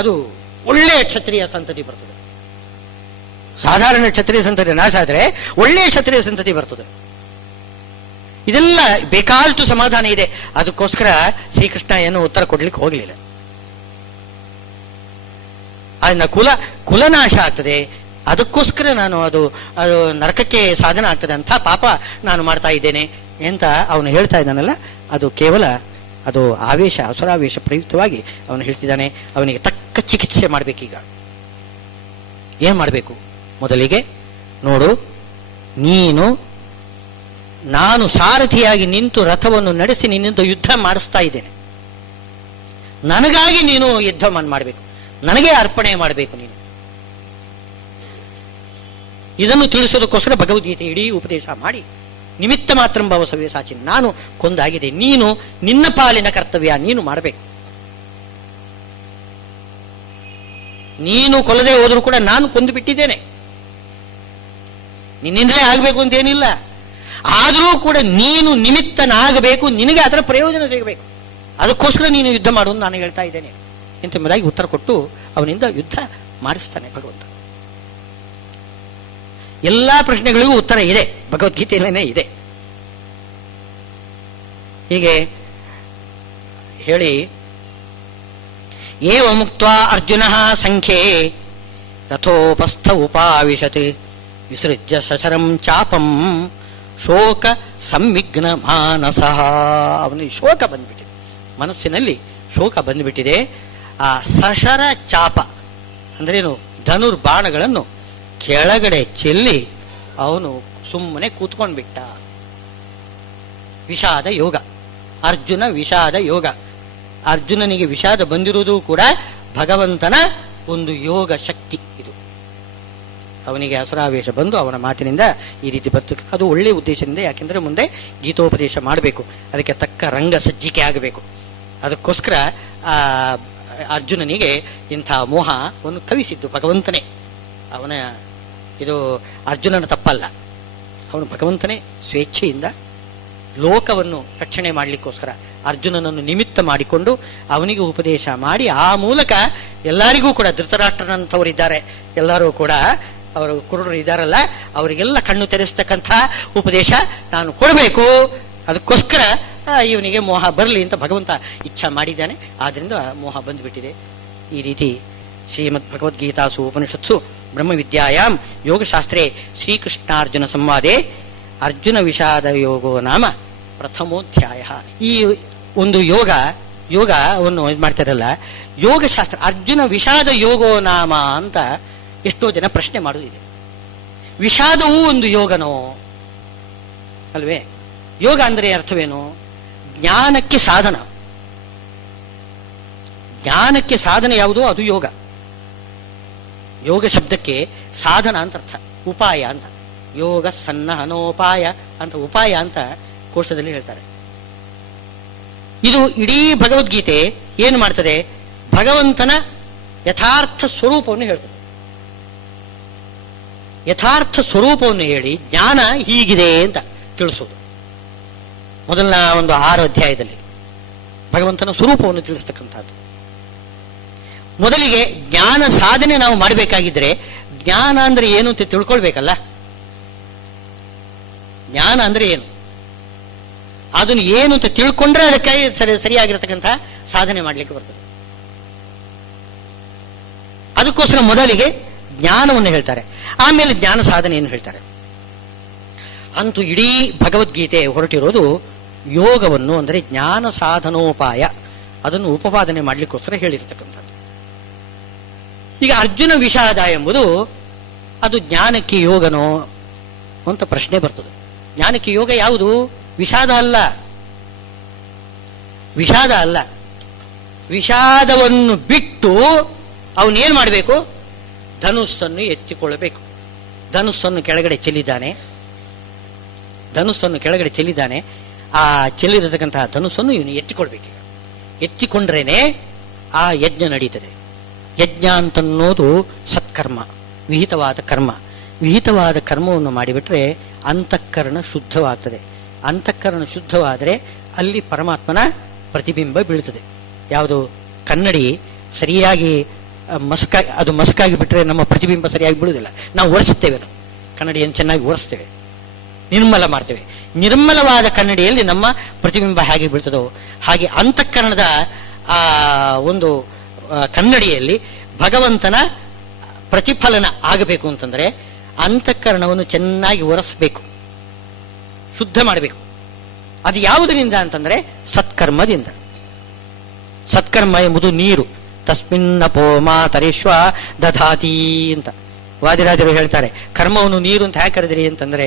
ಅದು ಒಳ್ಳೆಯ ಕ್ಷತ್ರಿಯ ಸಂತತಿ ಬರ್ತದೆ. ಸಾಧಾರಣ ಕ್ಷತ್ರಿಯ ಸಂತತಿ ನಾಶ ಆದರೆ ಒಳ್ಳೆಯ ಕ್ಷತ್ರಿಯ ಸಂತತಿ ಬರ್ತದೆ. ಇದೆಲ್ಲ ಬೇಕಾದಷ್ಟು ಸಮಾಧಾನ ಇದೆ. ಅದಕ್ಕೋಸ್ಕರ ಶ್ರೀಕೃಷ್ಣ ಏನು ಉತ್ತರ ಕೊಡ್ಲಿಕ್ಕೆ ಹೋಗಲಿಲ್ಲ. ಅದನ್ನ ಕುಲನಾಶ ಆಗ್ತದೆ, ಅದಕ್ಕೋಸ್ಕರ ನಾನು ಅದು ನರಕಕ್ಕೆ ಸಾಧನ ಆಗ್ತದೆ ಅಂತ ಪಾಪ ನಾನು ಮಾಡ್ತಾ ಇದ್ದೇನೆ ಅಂತ ಅವನು ಹೇಳ್ತಾ ಇದ್ದಾನಲ್ಲ, ಅದು ಕೇವಲ ಅದು ಆವೇಶ, ಅಸುರಾವೇಶ ಪ್ರಯುಕ್ತವಾಗಿ ಅವನು ಹೇಳ್ತಿದ್ದಾನೆ. ಅವನಿಗೆ ತಕ್ಕ ಚಿಕಿತ್ಸೆ ಮಾಡಬೇಕೀಗ. ಏನ್ ಮಾಡಬೇಕು? ಮೊದಲಿಗೆ ನೋಡು, ನಾನು ಸಾರಥಿಯಾಗಿ ನಿಂತು ರಥವನ್ನು ನಡೆಸಿ ನಿನ್ನಿಂದ ಯುದ್ಧ ಮಾಡಿಸ್ತಾ ಇದ್ದೇನೆ. ನನಗಾಗಿ ನೀನು ಯುದ್ಧ ಮಾಡಬೇಕು, ನನಗೆ ಅರ್ಪಣೆ ಮಾಡಬೇಕು ನೀನು. ಇದನ್ನು ತಿಳಿಸೋದಕ್ಕೋಸ್ಕರ ಭಗವದ್ಗೀತೆ ಇಡೀ ಉಪದೇಶ ಮಾಡಿ, ನಿಮಿತ್ತ ಮಾತ್ರ ಭವ ಸವ್ಯಸಾಚಿ, ನಾನು ಕೊಂದಾಗಿದೆ, ನೀನು ನಿನ್ನ ಪಾಲಿನ ಕರ್ತವ್ಯ ನೀನು ಮಾಡಬೇಕು. ನೀನು ಕೊಲ್ಲದೆ ಹೋದರೂ ಕೂಡ ನಾನು ಕೊಂದು ಬಿಟ್ಟಿದ್ದೇನೆ, ನಿನ್ನಿಂದಲೇ ಆಗಬೇಕು ಅಂತೇನಿಲ್ಲ. ಆದರೂ ಕೂಡ ನೀನು ನಿಮಿತ್ತನಾಗಬೇಕು, ನಿನಗೆ ಅದರ ಪ್ರಯೋಜನ ಸಿಗಬೇಕು, ಅದಕ್ಕೋಸ್ಕರ ನೀನು ಯುದ್ಧ ಮಾಡುವುದು ನಾನು ಹೇಳ್ತಾ ಇದ್ದೇನೆ ಎಂಬುದಾಗಿ ಉತ್ತರ ಕೊಟ್ಟು ಅವನಿಂದ ಯುದ್ಧ ಮಾಡಿಸ್ತಾನೆ ಭಗವಂತ. ಎಲ್ಲಾ ಪ್ರಶ್ನೆಗಳಿಗೂ ಉತ್ತರ ಇದೆ, ಭಗವದ್ಗೀತೆಯಲ್ಲೇನೆ ಇದೆ. ಹೀಗೆ ಹೇಳಿ, ಏವ ಮುಕ್ತ್ವಾ ಅರ್ಜುನಃ ಸಂಖ್ಯೆ ರಥೋಪಸ್ಥ ಉಪಾವಿಶತ್ ವಿಸೃಜ್ಯ ಸಶರಂ ಚಾಪಂ ಶೋಕ ಸಂವಿಘ್ನ ಮಾನಸಃ. ಅವನಿಗೆ ಶೋಕ ಬಂದ್ಬಿಟ್ಟಿದೆ, ಮನಸ್ಸಿನಲ್ಲಿ ಶೋಕ ಬಂದ್ಬಿಟ್ಟಿದೆ. ಆ ಸಶರ ಚಾಪ ಅಂದ್ರೇನು? ಧನುರ್ಬಾಣಗಳನ್ನು ಕೆಳಗಡೆ ಚೆಲ್ಲಿ ಅವನು ಸುಮ್ಮನೆ ಕೂತ್ಕೊಂಡ್ಬಿಟ್ಟ. ವಿಷಾದ ಯೋಗ, ಅರ್ಜುನ ವಿಷಾದ ಯೋಗ. ಅರ್ಜುನನಿಗೆ ವಿಷಾದ ಬಂದಿರುವುದು ಕೂಡ ಭಗವಂತನ ಒಂದು ಯೋಗ ಶಕ್ತಿ. ಇದು ಅವನಿಗೆ ಅಸುರಾವೇಶ ಬಂದು ಅವನ ಮಾತಿನಿಂದ ಈ ರೀತಿ ಬಂತು. ಅದು ಒಳ್ಳೆಯ ಉದ್ದೇಶದಿಂದ, ಯಾಕೆಂದ್ರೆ ಮುಂದೆ ಗೀತೋಪದೇಶ ಮಾಡಬೇಕು, ಅದಕ್ಕೆ ತಕ್ಕ ರಂಗ ಸಜ್ಜಿಕೆ ಆಗಬೇಕು. ಅದಕ್ಕೋಸ್ಕರ ಅರ್ಜುನನಿಗೆ ಇಂಥ ಮೋಹವನ್ನು ಕವಿಸಿದ್ದು ಭಗವಂತನೇ. ಅವನ ಇದು ಅರ್ಜುನನ ತಪ್ಪಲ್ಲ, ಅವನು ಭಗವಂತನೇ ಸ್ವೇಚ್ಛೆಯಿಂದ ಲೋಕವನ್ನು ರಕ್ಷಣೆ ಮಾಡಲಿಕ್ಕೋಸ್ಕರ ಅರ್ಜುನನನ್ನು ನಿಮಿತ್ತ ಮಾಡಿಕೊಂಡು ಅವನಿಗೆ ಉಪದೇಶ ಮಾಡಿ, ಆ ಮೂಲಕ ಎಲ್ಲರಿಗೂ ಕೂಡ, ಧೃತರಾಷ್ಟ್ರನಂತವರಿದ್ದಾರೆ, ಎಲ್ಲರೂ ಕೂಡ ಅವರು ಕುರುಡರು ಇದ್ದಾರಲ್ಲ, ಅವರಿಗೆಲ್ಲ ಕಣ್ಣು ತೆರೆಸ್ತಕ್ಕಂಥ ಉಪದೇಶ ನಾನು ಕೊಡಬೇಕು. ಅದಕ್ಕೋಸ್ಕರ ಇವನಿಗೆ ಮೋಹ ಬರಲಿ ಅಂತ ಭಗವಂತ ಇಚ್ಛಾ ಮಾಡಿದ್ದಾನೆ. ಆದ್ರಿಂದ ಮೋಹ ಬಂದುಬಿಟ್ಟಿದೆ. ಈ ರೀತಿ ಶ್ರೀಮದ್ ಭಗವದ್ಗೀತಾಸು ಉಪನಿಷತ್ಸು ಬ್ರಹ್ಮವಿದ್ಯಾಯಾಮ್ ಯೋಗಶಾಸ್ತ್ರೇ ಶ್ರೀಕೃಷ್ಣಾರ್ಜುನ ಸಂವಾದೆ ಅರ್ಜುನ ವಿಷಾದ ಯೋಗೋ ನಾಮ ಪ್ರಥಮೋಧ್ಯಾಯ. ಈ ಒಂದು ಯೋಗವನ್ನು ಇದು ಮಾಡ್ತಾರಲ್ಲ, ಯೋಗಶಾಸ್ತ್ರ ಅರ್ಜುನ ವಿಷಾದ ಯೋಗೋ ನಾಮ ಅಂತ ಎಷ್ಟೋ ಜನ ಪ್ರಶ್ನೆ ಮಾಡುವುದಿದೆ. ವಿಷಾದವೂ ಒಂದು ಯೋಗನೋ ಅಲ್ವೇ? ಯೋಗ ಅಂದ್ರೆ ಅರ್ಥವೇನು? ಜ್ಞಾನಕ್ಕೆ ಸಾಧನ. ಜ್ಞಾನಕ್ಕೆ ಸಾಧನ ಯಾವುದೋ ಅದು ಯೋಗ. ಯೋಗ ಶಬ್ದಕ್ಕೆ ಸಾಧನ ಅಂತ ಅರ್ಥ, ಉಪಾಯ ಅಂತ. ಯೋಗ ಸನ್ನಹನೋಪಾಯ ಅಂತ, ಉಪಾಯ ಅಂತ ಕೋಶದಲ್ಲಿ ಹೇಳ್ತಾರೆ. ಇದು ಇಡೀ ಭಗವದ್ಗೀತೆ ಏನು ಮಾಡ್ತದೆ? ಭಗವಂತನ ಯಥಾರ್ಥ ಸ್ವರೂಪವನ್ನು ಹೇಳ್ತದೆ. ಯಥಾರ್ಥ ಸ್ವರೂಪವನ್ನು ಹೇಳಿ ಜ್ಞಾನ ಹೀಗಿದೆ ಅಂತ ತಿಳಿಸೋದು. ಮೊದಲನ ಒಂದು 6 ಅಧ್ಯಾಯದಲ್ಲಿ ಭಗವಂತನ ಸ್ವರೂಪವನ್ನು ತಿಳಿಸ್ತಕ್ಕಂಥದ್ದು. ಮೊದಲಿಗೆ ಜ್ಞಾನ ಸಾಧನೆ ನಾವು ಮಾಡಬೇಕಾಗಿದ್ರೆ ಜ್ಞಾನ ಅಂದ್ರೆ ಏನು ಅಂತ ತಿಳ್ಕೊಳ್ಬೇಕಲ್ಲ. ಜ್ಞಾನ ಅಂದ್ರೆ ಏನು, ಅದನ್ನು ಏನು ಅಂತ ತಿಳ್ಕೊಂಡ್ರೆ ಅದಕ್ಕಾಗಿ ಸರಿಯಾಗಿರತಕ್ಕಂಥ ಸಾಧನೆ ಮಾಡಲಿಕ್ಕೆ ಬರ್ತದೆ. ಅದಕ್ಕೋಸ್ಕರ ಮೊದಲಿಗೆ ಜ್ಞಾನವನ್ನು ಹೇಳ್ತಾರೆ, ಆಮೇಲೆ ಜ್ಞಾನ ಸಾಧನೆಯನ್ನು ಹೇಳ್ತಾರೆ. ಅಂತೂ ಇಡೀ ಭಗವದ್ಗೀತೆ ಹೊರಟಿರೋದು ಯೋಗವನ್ನು ಅಂದರೆ ಜ್ಞಾನ ಸಾಧನೋಪಾಯ, ಅದನ್ನು ಉಪಪಾದನೆ ಮಾಡಲಿಕ್ಕೋಸ್ಕರ ಹೇಳಿರ್ತಕ್ಕಂಥದ್ದು. ಈಗ ಅರ್ಜುನ ವಿಷಾದ ಎಂಬುದು ಅದು ಜ್ಞಾನಕ್ಕೆ ಯೋಗನೋ ಅಂತ ಪ್ರಶ್ನೆ ಬರ್ತದೆ. ಜ್ಞಾನಕ್ಕೆ ಯೋಗ ಯಾವುದು? ವಿಷಾದ ಅಲ್ಲ, ವಿಷಾದ ಅಲ್ಲ. ವಿಷಾದವನ್ನು ಬಿಟ್ಟು ಅವನೇನ್ ಮಾಡಬೇಕು? ಧನುಸ್ಸನ್ನು ಎತ್ತಿಕೊಳ್ಳಬೇಕು. ಧನುಸ್ಸನ್ನು ಕೆಳಗಡೆ ಚೆಲ್ಲಿದ್ದಾನೆ, ಧನುಸ್ಸನ್ನು ಕೆಳಗಡೆ ಚೆಲ್ಲಿದ್ದಾನೆ. ಆ ಚೆಲ್ಲಿರತಕ್ಕಂತಹ ಧನುಸ್ಸನ್ನು ಇವನು ಎತ್ತಿಕೊಳ್ಬೇಕು. ಎತ್ತಿಕೊಂಡ್ರೇನೆ ಆ ಯಜ್ಞ ನಡೀತದೆ. ಯಜ್ಞ ಅಂತನ್ನೋದು ಸತ್ಕರ್ಮ, ವಿಹಿತವಾದ ಕರ್ಮ. ವಿಹಿತವಾದ ಕರ್ಮವನ್ನು ಮಾಡಿಬಿಟ್ರೆ ಅಂತಃಕರಣ ಶುದ್ಧವಾಗ್ತದೆ. ಅಂತಃಕರಣ ಶುದ್ಧವಾದರೆ ಅಲ್ಲಿ ಪರಮಾತ್ಮನ ಪ್ರತಿಬಿಂಬ ಬೀಳ್ತದೆ. ಯಾವುದು? ಕನ್ನಡಿ ಸರಿಯಾಗಿ ಅದು ಮಸ್ಕಾಗಿ ಬಿಟ್ರೆ ನಮ್ಮ ಪ್ರತಿಬಿಂಬ ಸರಿಯಾಗಿ ಬೀಳುವುದಿಲ್ಲ. ನಾವು ಒರೆಸುತ್ತೇವೆ, ನಾವು ಕನ್ನಡಿಯನ್ನು ಚೆನ್ನಾಗಿ ಒರೆಸ್ತೇವೆ, ನಿರ್ಮಲ ಮಾಡ್ತೇವೆ. ನಿರ್ಮಲವಾದ ಕನ್ನಡಿಯಲ್ಲಿ ನಮ್ಮ ಪ್ರತಿಬಿಂಬ ಹೇಗೆ ಬೀಳ್ತದೋ ಹಾಗೆ ಅಂತಃಕರಣದ ಆ ಒಂದು ಕನ್ನಡಿಯಲ್ಲಿ ಭಗವಂತನ ಪ್ರತಿಫಲನ ಆಗಬೇಕು ಅಂತಂದ್ರೆ ಅಂತಃಕರಣವನ್ನು ಚೆನ್ನಾಗಿ ಒರೆಸಬೇಕು, ಶುದ್ಧ ಮಾಡಬೇಕು. ಅದು ಯಾವುದರಿಂದ ಅಂತಂದ್ರೆ ಸತ್ಕರ್ಮದಿಂದ. ಸತ್ಕರ್ಮ ಎಂಬುದು ನೀರು. ತಸ್ಮಿನ್ನಪೋ ಮಾತರಿಶ್ವ ದಧಾತಿ ಅಂತ ವಾದಿರಾಜರು ಹೇಳ್ತಾರೆ. ಕರ್ಮವನ್ನು ನೀರು ಅಂತ ಯಾಕೆ ಕರೆದಿರಿ ಅಂತಂದ್ರೆ,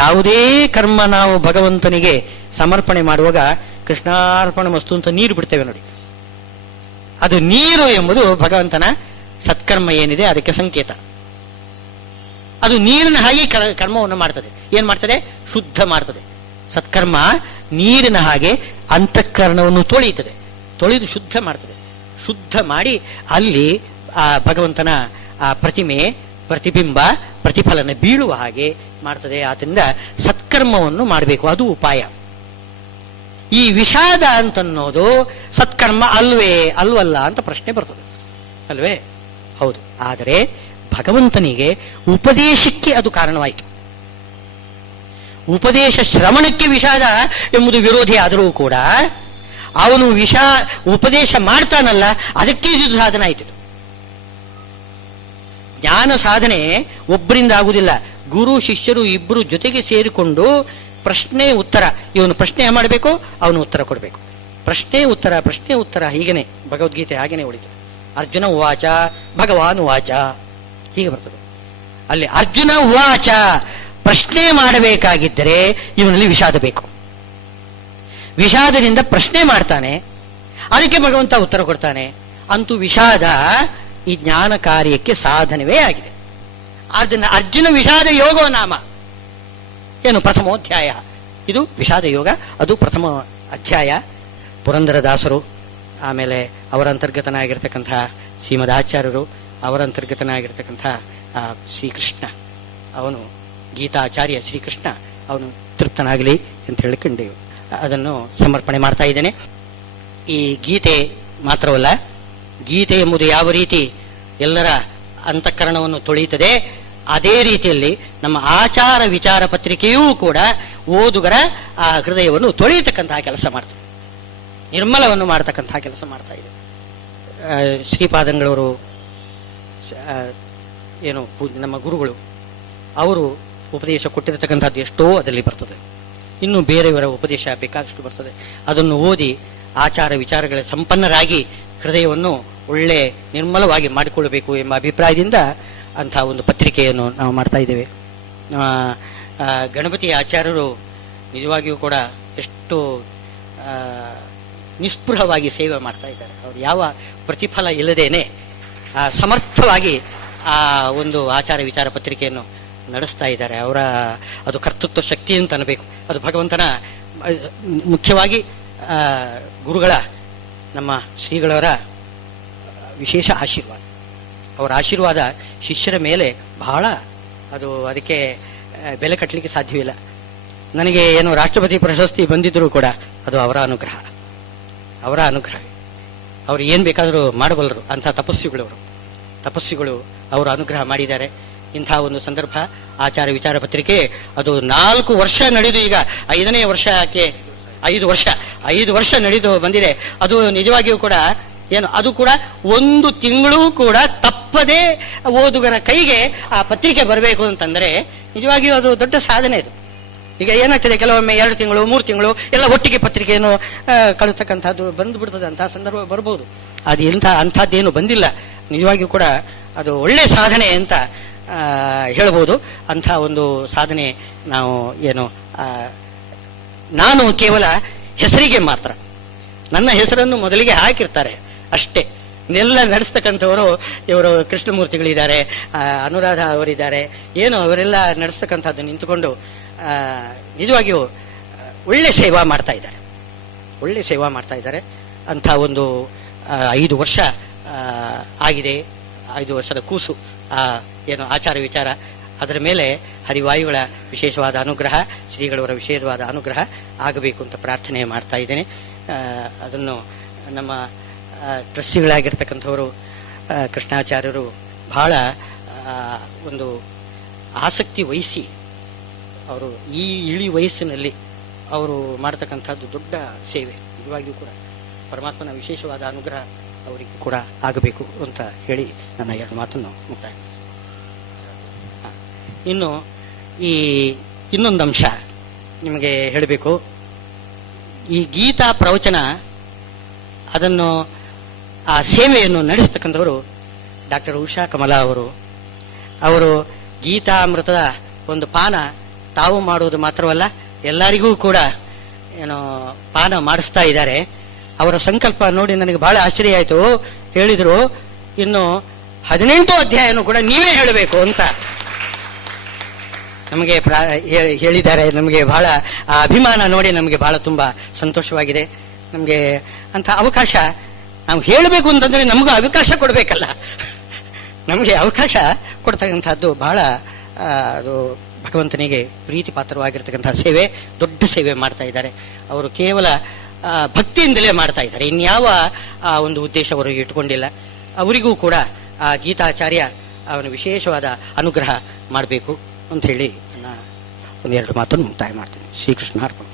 ಯಾವುದೇ ಕರ್ಮ ನಾವು ಭಗವಂತನಿಗೆ ಸಮರ್ಪಣೆ ಮಾಡುವಾಗ ಕೃಷ್ಣಾರ್ಪಣ ವಸ್ತು ಅಂತ ನೀರು ಬಿಡ್ತೇವೆ ನೋಡಿ, ಅದು ನೀರು ಎಂಬುದು ಭಗವಂತನ ಸತ್ಕರ್ಮ ಏನಿದೆ ಅದಕ್ಕೆ ಸಂಕೇತ. ಅದು ನೀರಿನ ಹಾಗೆ ಕರ್ಮವನ್ನು ಮಾಡ್ತದೆ. ಏನ್ ಮಾಡ್ತದೆ? ಶುದ್ಧ ಮಾಡ್ತದೆ. ಸತ್ಕರ್ಮ ನೀರಿನ ಹಾಗೆ ಅಂತಃಕರಣವನ್ನು ತೊಳೆಯುತ್ತದೆ, ತೊಳೆದು ಶುದ್ಧ ಮಾಡ್ತದೆ. ಶುದ್ಧ ಮಾಡಿ ಅಲ್ಲಿ ಆ ಭಗವಂತನ ಆ ಪ್ರತಿಮೆ, ಪ್ರತಿಬಿಂಬ, ಪ್ರತಿಫಲನ ಬೀಳುವ ಹಾಗೆ ಮಾಡ್ತದೆ. ಆದ್ರಿಂದ ಸತ್ಕರ್ಮವನ್ನು ಮಾಡಬೇಕು, ಅದು ಉಪಾಯ. ಈ ವಿಷಾದ ಅಂತನ್ನೋದು ಸತ್ಕರ್ಮ ಅಲ್ವೇ ಅಲ್ವಲ್ಲ ಅಂತ ಪ್ರಶ್ನೆ ಬರ್ತದೆ, ಅಲ್ವೇ? ಹೌದು. ಆದರೆ ಭಗವಂತನಿಗೆ ಉಪದೇಶಕ್ಕೆ ಅದು ಕಾರಣವಾಯಿತು. ಉಪದೇಶ ಶ್ರವಣಕ್ಕೆ ವಿಷಾದ ಎಂಬುದು ವಿರೋಧಿ ಆದರೂ ಕೂಡ ಅವನು ಉಪದೇಶ ಮಾಡ್ತಾನಲ್ಲ, ಅದಕ್ಕೆ ಇದು ಸಾಧನ ಆಯ್ತು. ಜ್ಞಾನ ಸಾಧನೆ ಒಬ್ಬರಿಂದ ಆಗುವುದಿಲ್ಲ. ಗುರು ಶಿಷ್ಯರು ಇಬ್ಬರು ಜೊತೆಗೆ ಸೇರಿಕೊಂಡು ಪ್ರಶ್ನೆ ಉತ್ತರ, ಇವನು ಪ್ರಶ್ನೆ ಮಾಡಬೇಕು, ಅವನು ಉತ್ತರ ಕೊಡಬೇಕು. ಪ್ರಶ್ನೆ ಉತ್ತರ, ಪ್ರಶ್ನೆ ಉತ್ತರ, ಹೀಗೇನೆ ಭಗವದ್ಗೀತೆ ಹಾಗೇನೆ ಉಳಿತದೆ. ಅರ್ಜುನ ಉವಾಚ ಭಗವಾನ್ ಉವಾಚ ಹೀಗೆ ಬರ್ತದೆ. ಅಲ್ಲಿ ಅರ್ಜುನ ಉವಾಚ, ಪ್ರಶ್ನೆ ಮಾಡಬೇಕಾಗಿದ್ದರೆ ಇವನಲ್ಲಿ ವಿಷಾದ ಬೇಕು. ವಿಷಾದದಿಂದ ಪ್ರಶ್ನೆ ಮಾಡ್ತಾನೆ, ಅದಕ್ಕೆ ಭಗವಂತ ಉತ್ತರ ಕೊಡ್ತಾನೆ. ಅಂತೂ ವಿಷಾದ ಈ ಜ್ಞಾನ ಕಾರ್ಯಕ್ಕೆ ಸಾಧನವೇ ಆಗಿದೆ. ಅದನ್ನ ಅರ್ಜುನ ವಿಷಾದ ಯೋಗ ನಾಮ ಏನು? ಪ್ರಥಮೋಧ್ಯಾಯ. ಇದು ವಿಷಾದ ಯೋಗ, ಅದು ಪ್ರಥಮ ಅಧ್ಯಾಯ. ಪುರಂದರದಾಸರು, ಆಮೇಲೆ ಅವರ ಅಂತರ್ಗತನಾಗಿರ್ತಕ್ಕಂತಹ ಶ್ರೀಮದಾಚಾರ್ಯರು, ಅವರ ಅಂತರ್ಗತನಾಗಿರ್ತಕ್ಕಂತಹ ಶ್ರೀಕೃಷ್ಣ, ಅವನು ಗೀತಾಚಾರ್ಯ ಶ್ರೀಕೃಷ್ಣ, ಅವನು ತೃಪ್ತನಾಗಲಿ ಅಂತ ಹೇಳಿಕೊಂಡು ಅದನ್ನು ಸಮರ್ಪಣೆ ಮಾಡ್ತಾ ಇದ್ದೇನೆ. ಈ ಗೀತೆ ಮಾತ್ರವಲ್ಲ, ಗೀತೆ ಎಂಬುದು ಯಾವ ರೀತಿ ಎಲ್ಲರ ಅಂತಃಕರಣವನ್ನು ತೊಳೆಯುತ್ತದೆ, ಅದೇ ರೀತಿಯಲ್ಲಿ ನಮ್ಮ ಆಚಾರ ವಿಚಾರ ಪತ್ರಿಕೆಯೂ ಕೂಡ ಓದುಗರ ಆ ಹೃದಯವನ್ನು ತೊಳೆಯತಕ್ಕಂತಹ ಕೆಲಸ ಮಾಡ್ತದೆ, ನಿರ್ಮಲವನ್ನು ಮಾಡತಕ್ಕಂತಹ ಕೆಲಸ ಮಾಡ್ತಾ ಇದೆ. ಶ್ರೀಪಾದಂಗಳವರು ಏನು ನಮ್ಮ ಗುರುಗಳು, ಅವರು ಉಪದೇಶ ಕೊಟ್ಟಿರತಕ್ಕಂಥದ್ದು ಎಷ್ಟೋ ಅದರಲ್ಲಿ ಬರ್ತದೆ. ಇನ್ನು ಬೇರೆಯವರ ಉಪದೇಶ ಬೇಕಾದಷ್ಟು ಬರ್ತದೆ. ಅದನ್ನು ಓದಿ ಆಚಾರ ವಿಚಾರಗಳ ಸಂಪನ್ನರಾಗಿ ಹೃದಯವನ್ನು ಒಳ್ಳೆ ನಿರ್ಮಲವಾಗಿ ಮಾಡಿಕೊಳ್ಳಬೇಕು ಎಂಬ ಅಭಿಪ್ರಾಯದಿಂದ ಅಂತಹ ಒಂದು ಪತ್ರಿಕೆಯನ್ನು ನಾವು ಮಾಡ್ತಾ ಇದ್ದೇವೆ. ಗಣಪತಿ ಆಚಾರ್ಯರು ನಿಜವಾಗಿಯೂ ಕೂಡ ಎಷ್ಟು ನಿಸ್ಪೃಹವಾಗಿ ಸೇವೆ ಮಾಡ್ತಾ ಇದ್ದಾರೆ. ಅವರು ಯಾವ ಪ್ರತಿಫಲ ಇಲ್ಲದೇನೆ ಸಮರ್ಥವಾಗಿ ಆ ಒಂದು ಆಚಾರ ವಿಚಾರ ಪತ್ರಿಕೆಯನ್ನು ನಡೆಸ್ತಾ ಇದ್ದಾರೆ. ಅವರ ಅದು ಕರ್ತೃತ್ವ ಶಕ್ತಿ ಅಂತ ಅನ್ನಬೇಕು. ಅದು ಭಗವಂತನ ಮುಖ್ಯವಾಗಿ ಗುರುಗಳ, ನಮ್ಮ ಶ್ರೀಗಳವರ ವಿಶೇಷ ಆಶೀರ್ವಾದ. ಅವರ ಆಶೀರ್ವಾದ ಶಿಷ್ಯರ ಮೇಲೆ ಬಹಳ, ಅದು ಅದಕ್ಕೆ ಬೆಲೆ ಕಟ್ಟಲಿಕ್ಕೆ ಸಾಧ್ಯವಿಲ್ಲ. ನನಗೆ ಏನು ರಾಷ್ಟ್ರಪತಿ ಪ್ರಶಸ್ತಿ ಬಂದಿದ್ದರೂ ಕೂಡ ಅದು ಅವರ ಅನುಗ್ರಹ, ಅವರ ಅನುಗ್ರಹ. ಅವರು ಏನ್ ಬೇಕಾದರೂ ಮಾಡಬಲ್ಲರು ಅಂತ ತಪಸ್ವಿಗಳು ಅವರು ಅನುಗ್ರಹ ಮಾಡಿದ್ದಾರೆ. ಇಂಥ ಒಂದು ಸಂದರ್ಭ ಆಚಾರ ವಿಚಾರ ಪತ್ರಿಕೆ ಅದು 4 ವರ್ಷ ನಡೆದು ಈಗ 5ನೇ ವರ್ಷಕ್ಕೆ 5 ವರ್ಷ ನಡೆದು ಬಂದಿದೆ. ಅದು ನಿಜವಾಗಿಯೂ ಕೂಡ ಅದು ಕೂಡ 1 ತಿಂಗಳು ಕೂಡ ತಪ್ಪದೆ ಓದುಗರ ಕೈಗೆ ಆ ಪತ್ರಿಕೆ ಬರಬೇಕು ಅಂತಂದ್ರೆ ನಿಜವಾಗಿಯೂ ಅದು ದೊಡ್ಡ ಸಾಧನೆ. ಇದು ಈಗ ಏನಾಗ್ತದೆ, ಕೆಲವೊಮ್ಮೆ 2 ತಿಂಗಳು 3 ತಿಂಗಳು ಎಲ್ಲ ಒಟ್ಟಿಗೆ ಪತ್ರಿಕೆಯನ್ನು ಕಳಿಸ್ತಕ್ಕಂಥದ್ದು ಬಂದು ಬಿಡ್ತದೆ. ಅಂತಹ ಸಂದರ್ಭ ಬರ್ಬೋದು. ಅದು ಅಂಥದ್ದೇನು ಬಂದಿಲ್ಲ. ನಿಜವಾಗಿಯೂ ಕೂಡ ಅದು ಒಳ್ಳೆ ಸಾಧನೆ ಅಂತ ಹೇಳ್ಬೋದು. ಅಂಥ ಒಂದು ಸಾಧನೆ ನಾನು ಕೇವಲ ಹೆಸರಿಗೆ ಮಾತ್ರ, ನನ್ನ ಹೆಸರನ್ನು ಮೊದಲಿಗೆ ಹಾಕಿರ್ತಾರೆ ಅಷ್ಟೇ. ನೆಲ್ಲ ನಡೆಸ್ತಕ್ಕಂಥವರು ಇವರು ಕೃಷ್ಣಮೂರ್ತಿಗಳಿದ್ದಾರೆ, ಅನುರಾಧ ಅವರಿದ್ದಾರೆ, ಅವರೆಲ್ಲ ನಡೆಸ್ತಕ್ಕಂಥದ್ದು ನಿಂತುಕೊಂಡು ನಿಜವಾಗಿಯೂ ಒಳ್ಳೆ ಸೇವಾ ಮಾಡ್ತಾ ಇದ್ದಾರೆ. ಅಂಥ ಒಂದು 5 ವರ್ಷ ಆಗಿದೆ. 5 ವರ್ಷದ ಕೂಸು ಆಚಾರ ವಿಚಾರ, ಅದರ ಮೇಲೆ ಹರಿವಾಯುಗಳ ವಿಶೇಷವಾದ ಅನುಗ್ರಹ, ಶ್ರೀಗಳವರ ವಿಶೇಷವಾದ ಅನುಗ್ರಹ ಆಗಬೇಕು ಅಂತ ಪ್ರಾರ್ಥನೆ ಮಾಡ್ತಾ ಇದ್ದೇನೆ. ಅದನ್ನು ನಮ್ಮ ಟ್ರಸ್ಟಿಗಳಾಗಿರ್ತಕ್ಕಂಥವರು ಕೃಷ್ಣಾಚಾರ್ಯರು ಬಹಳ ಒಂದು ಆಸಕ್ತಿ ವಹಿಸಿ ಅವರು ಈ ಇಳಿ ವಯಸ್ಸಿನಲ್ಲಿ ಅವರು ಮಾಡತಕ್ಕಂಥದ್ದು ದೊಡ್ಡ ಸೇವೆ. ನಿಜವಾಗಿಯೂ ಕೂಡ ಪರಮಾತ್ಮನ ವಿಶೇಷವಾದ ಅನುಗ್ರಹ ಅವರಿಗೆ ಕೂಡ ಆಗಬೇಕು ಅಂತ ಹೇಳಿ ನನ್ನ 2 ಮಾತನ್ನು ಮುಕ್ತಾಯ. ಇನ್ನು ಇನ್ನೊಂದು ಅಂಶ ನಿಮಗೆ ಹೇಳಬೇಕು. ಈ ಗೀತಾ ಪ್ರವಚನ ಅದನ್ನು ಆ ಸೇವೆಯನ್ನು ನಡೆಸ್ತಕ್ಕಂಥವರು ಡಾಕ್ಟರ್ ಉಷಾ ಕಮಲಾ ಅವರು ಗೀತಾಮೃತದ ಒಂದು ಪಾನ ತಾವು ಮಾಡುವುದು ಮಾತ್ರವಲ್ಲ, ಎಲ್ಲರಿಗೂ ಕೂಡ ಪಾನ ಮಾಡಿಸ್ತಾ ಇದ್ದಾರೆ. ಅವರ ಸಂಕಲ್ಪ ನೋಡಿ ನನಗೆ ಬಹಳ ಆಶ್ಚರ್ಯ ಆಯಿತು. ಹೇಳಿದ್ರು, ಇನ್ನು 18 ಅಧ್ಯಾಯನೂ ಕೂಡ ನೀವೇ ಹೇಳಬೇಕು ಅಂತ ನಮಗೆ ಹೇಳಿದ್ದಾರೆ. ನಮಗೆ ಬಹಳ ಆ ಅಭಿಮಾನ ನೋಡಿ ನಮಗೆ ಬಹಳ ತುಂಬಾ ಸಂತೋಷವಾಗಿದೆ. ನಮಗೆ ಅಂತ ಅವಕಾಶ ನಾವು ಹೇಳಬೇಕು ಅಂತಂದ್ರೆ ನಮಗೂ ಅವಕಾಶ ಕೊಡಬೇಕಲ್ಲ. ನಮಗೆ ಅವಕಾಶ ಕೊಡ್ತಕ್ಕಂಥದ್ದು ಬಹಳ ಅದು ಭಗವಂತನಿಗೆ ಪ್ರೀತಿ ಪಾತ್ರವಾಗಿರ್ತಕ್ಕಂಥ ಸೇವೆ, ದೊಡ್ಡ ಸೇವೆ ಮಾಡ್ತಾ ಇದ್ದಾರೆ. ಅವರು ಕೇವಲ ಭಕ್ತಿಯಿಂದಲೇ ಮಾಡ್ತಾ ಇದ್ದಾರೆ, ಇನ್ಯಾವ ಒಂದು ಉದ್ದೇಶ ಅವರು ಇಟ್ಟುಕೊಂಡಿಲ್ಲ. ಅವರಿಗೂ ಕೂಡ ಆ ಗೀತಾಚಾರ್ಯ ಅವನ ವಿಶೇಷವಾದ ಅನುಗ್ರಹ ಮಾಡಬೇಕು ಅಂತ ಹೇಳಿ ನಾನು 1-2 ಮಾತನ್ನು ಮುಕ್ತಾಯ ಮಾಡ್ತೇನೆ. ಶ್ರೀಕೃಷ್ಣ ಅರ್ಪಣ.